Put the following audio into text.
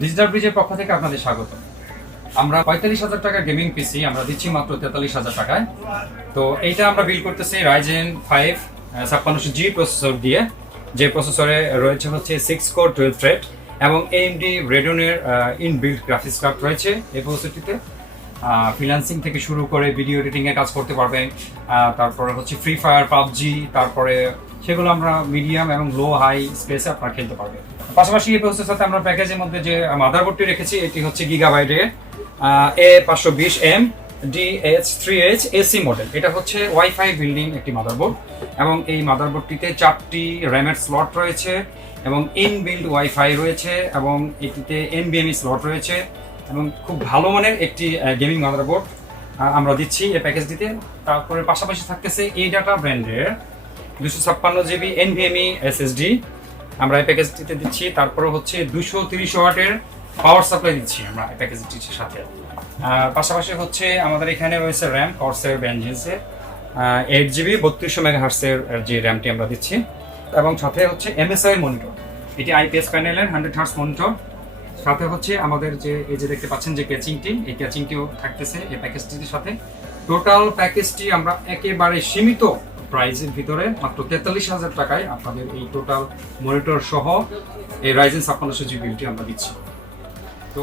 Digital ব্রিজের পক্ষ থেকে আপনাদের স্বাগত। আমরা 45,000 টাকা গেমিং পিসি আমরা দিচ্ছি মাত্র 43,000 টাকায়। তো এইটা আমরা বিল করতেছি Ryzen 5 5600G প্রসেসর দিয়ে, যে প্রসেসরে রয়েছে হচ্ছে 6 কোর 12 থ্রেড এবং AMD Radeon-এর ইনবিল্ট গ্রাফিক্স কার্ড রয়েছে এই প্রসেসরটিতে। ফ্রিল্যান্সিং থেকে শুরু করে ভিডিও এডিটিংয়ে কাজ করতে পারবেন, তারপরে হচ্ছে ফ্রি ফায়ার, পাবজি, তারপরে সেগুলো আমরা মিডিয়াম এবং লো হাই স্পেসে আপনারা খেলতে পারবেন। পাশাপাশি এই প্রসেসরের সাথে আমরা প্যাকেজের মধ্যে যে মাদারবোর্ডটি রেখেছি এটি হচ্ছে গিগাবাইটের A520M DH3H AC মডেল। এটা হচ্ছে ওয়াইফাই বিল্ডিং একটি মাদারবোর্ড এবং এই মাদারবোর্ডটিতে 4টি র্যামের স্লট রয়েছে এবং ইনবিল্ড ওয়াইফাই রয়েছে এবং এটিতে NVMe স্লট রয়েছে এবং খুব ভালো মানের একটি গেমিং মাদারবোর্ড আমরা দিচ্ছি এই প্যাকেজটিতে। তারপরে পাশাপাশি থাকতেছে এই ডাটা ব্র্যান্ডের 256GB NVMe SSD আমরা এই প্যাকেজটিতে দিচ্ছি। তারপরে হচ্ছে 230 ওয়াটের পাওয়ার সাপ্লাই দিচ্ছি আমরা এই প্যাকেজটির সাথে। পাশাপাশি হচ্ছে আমাদের এখানে রয়েছে র্যাম কর্সের ভেনজেন্সের 8GB 3200 মেগাহার্টজের যে র্যামটি আমরা দিচ্ছি এবং সাথে হচ্ছে MSI মনিটর, এটি IPS প্যানেলের 100 হার্টজ মনিটর। সাথে হচ্ছে আমাদের যে এই যে দেখতে পাচ্ছেন যে ক্যাচিংটি, এই ক্যাচিংটিও থাকতেছে এই প্যাকেজটির সাথে। টোটাল প্যাকেজটি আমরা একেবারে সীমিত প্রাইসের ভিতরে মাত্র 43,000 টাকায় আপনাদের এই টোটাল মনিটর সহ এই Ryzen 5600G বিলটি আমরা দিচ্ছি। তো